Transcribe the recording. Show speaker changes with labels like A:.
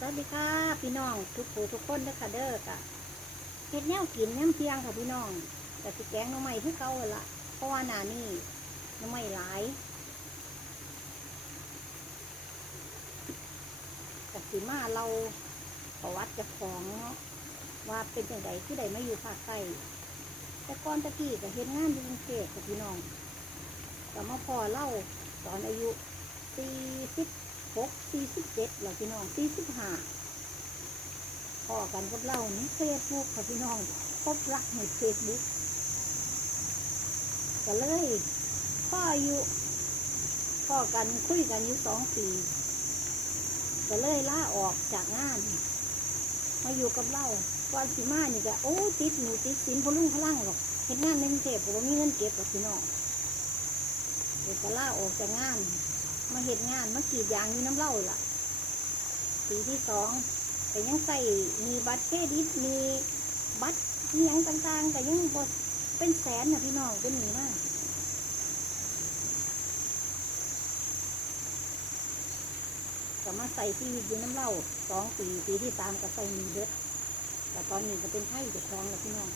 A: สวัสดีค่ะพี่น้องทุกผู้ทุกคนเด้อค่ะเด้อกะเฮ็ดแนวกินน้ำเพียงค่ะพี่น้องแต่สิแกงน้ำใหม่คือเก่าละเพราะว่าหนานี่น้ำใหม่หลายแต่สิมาเราประวัติจะของเนาะว่าเป็นอย่างไรที่ใดไมาอยู่ภาคใต้แต่ก่อนตะกี้ก็เฮ็ดงานอยู่กรุงเทพค่ะพี่น้องแต่มาพอเล่าตอนอายุสี่สิบ หกสี่สิบเจ็ดเราพี่น้องสี่สิบห้าพอกันกับเรานี่เฟซบุ๊กค่ะพี่น้องพบรักในเฟซบุ๊กก็เลยพ่ออายุพ่อกันคุยกันอยู่สองปีก็เลยล่าออกจากงาน มาอยู่กับเราก่อนสิมานี่ก็โอ้ติดหนูติดสินพลุงพลังหรอกเห็นงานในกรุงเทพก็บ่มีเงินเก็บหรอกพี่น้องเดี๋ยวก็ล่าออกจากงาน มาเห็นงานมากรีดยางอยู่น้ำเล่าล่ะ ปีที่สองแต่ยังใส่มีบัตรเครดิตมีบัตรมียังต่างๆแต่ยังบเป็นแสนนะพี่น้องเป็นหนีมากก็มาใส่ชีวิตอยู่น้ำเล่าสองปีปีที่สามก็ใส่มีเด็ดแต่ตอนนี้ก็เป็นไข้เด็กท้องแล้วพี่น้อง